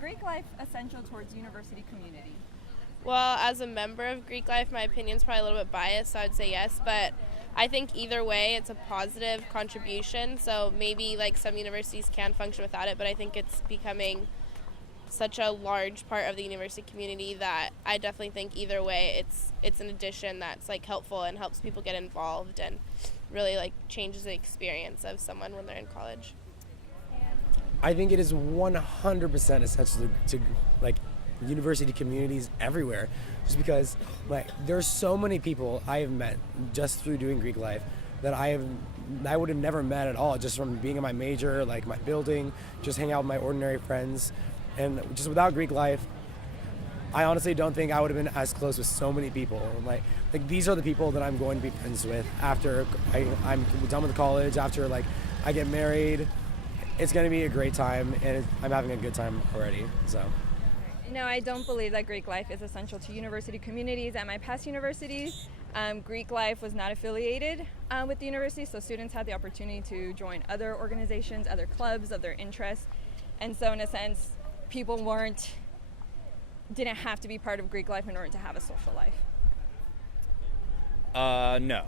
Greek life essential towards university community? Well, as a member of Greek life, my opinion's probably a little bit biased, so I'd say yes, but I think either way it's a positive contribution. So maybe like some universities can function without it, but I think it's becoming such a large part of the university community that I definitely think either way it's an addition that's like helpful and helps people get involved and really like changes the experience of someone when they're in college. I think it is 100% essential to like university communities everywhere, just because like there's so many people I have met just through doing Greek life that I would have never met at all just from being in my major, like my building, just hang out with my ordinary friends. And just without Greek life, I honestly don't think I would have been as close with so many people. Like these are the people that I'm going to be friends with after I'm done with college, after like I get married. It's going to be a great time, and I'm having a good time already. So. No, I don't believe that Greek life is essential to university communities. At my past universities, Greek life was not affiliated with the university, so students had the opportunity to join other organizations, other clubs of their interests. And so in a sense, people didn't have to be part of Greek life in order to have a social life. No.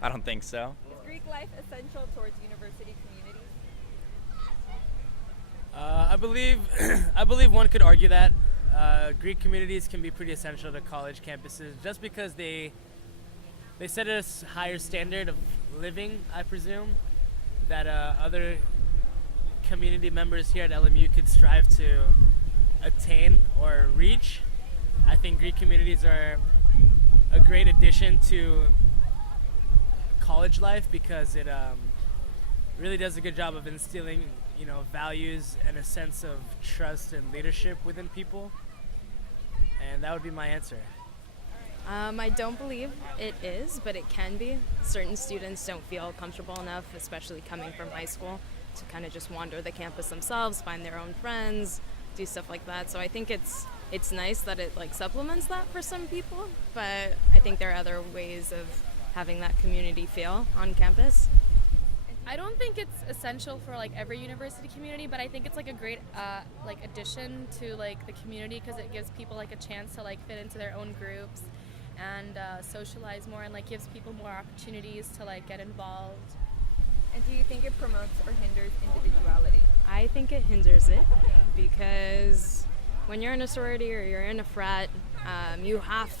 I don't think so. Is Greek life essential towards university communities? I believe one could argue that Greek communities can be pretty essential to college campuses just because they set a higher standard of living, I presume, that other community members here at LMU could strive to attain or reach. I think Greek communities are a great addition to college life because it really does a good job of instilling, values and a sense of trust and leadership within people. And that would be my answer. I don't believe it is, but it can be. Certain students don't feel comfortable enough, especially coming from high school, to kind of just wander the campus themselves, find their own friends, do stuff like that. So I think it's nice that it like supplements that for some people, but I think there are other ways of having that community feel on campus. I don't think it's essential for like every university community, but I think it's like a great like addition to like the community because it gives people like a chance to like fit into their own groups and socialize more and like gives people more opportunities to like get involved. And do you think it promotes or hinders individuality? I think it hinders it because when you're in a sorority or you're in a frat,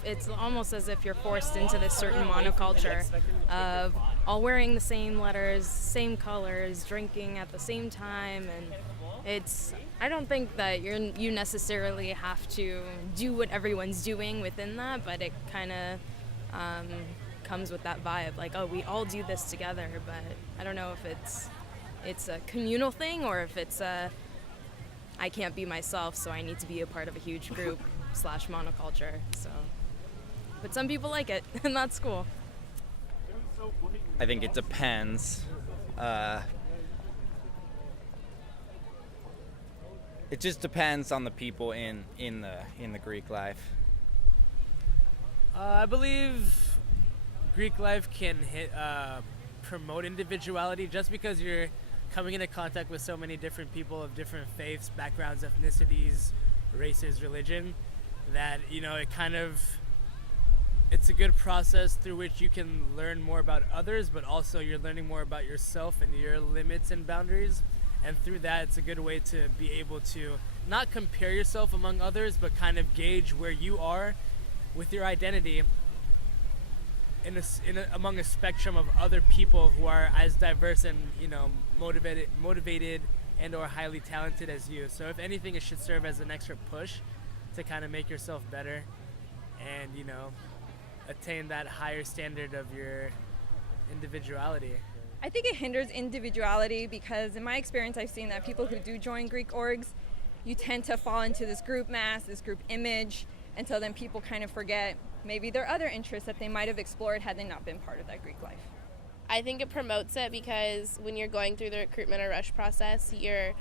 it's almost as if you're forced into this certain monoculture of all wearing the same letters, same colors, drinking at the same time, and I don't think that you necessarily have to do what everyone's doing within that, but it kind of comes with that vibe, like, oh, we all do this together, but I don't know if it's a communal thing or if it's I can't be myself, so I need to be a part of a huge group / monoculture. So, but some people like it, and that's cool. I think it depends. It just depends on the people in the Greek life. I believe Greek life can promote individuality just because you're coming into contact with so many different people of different faiths, backgrounds, ethnicities, races, religion, that, it's a good process through which you can learn more about others, but also you're learning more about yourself and your limits and boundaries. And through that, it's a good way to be able to not compare yourself among others, but kind of gauge where you are with your identity among a spectrum of other people who are as diverse and motivated and or highly talented as you. So if anything, it should serve as an extra push to kind of make yourself better and attain that higher standard of your individuality. I think it hinders individuality because in my experience I've seen that people who do join Greek orgs, you tend to fall into this group mass, this group image, and so then people kind of forget maybe their other interests that they might have explored had they not been part of that Greek life. I think it promotes it because when you're going through the recruitment or rush process, you're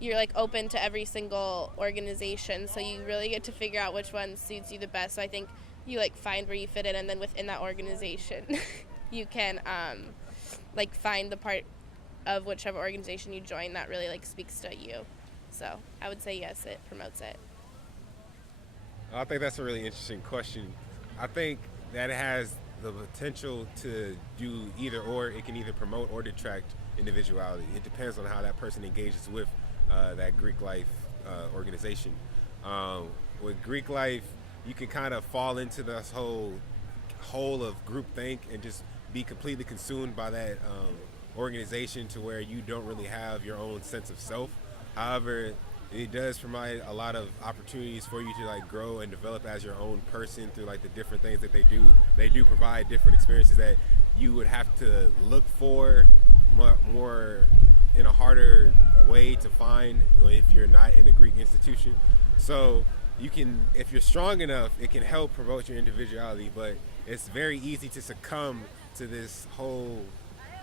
like open to every single organization, so you really get to figure out which one suits you the best. So I think you like find where you fit in, and then within that organization you can like find the part of whichever organization you join that really like speaks to you. So I would say yes, it promotes it. I think that's a really interesting question. I think that it has the potential to do either or. It can either promote or detract individuality. It depends on how that person engages with that Greek life organization. With Greek life, you can kind of fall into this whole of groupthink and just be completely consumed by that organization to where you don't really have your own sense of self. However, it does provide a lot of opportunities for you to like grow and develop as your own person through like the different things that they do. They do provide different experiences that you would have to look for more in a harder way to find if you're not in a Greek institution. So you can, if you're strong enough, it can help promote your individuality, but it's very easy to succumb to this whole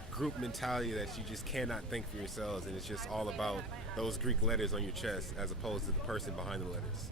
group mentality that you just cannot think for yourselves, and it's just all about those Greek letters on your chest as opposed to the person behind the letters.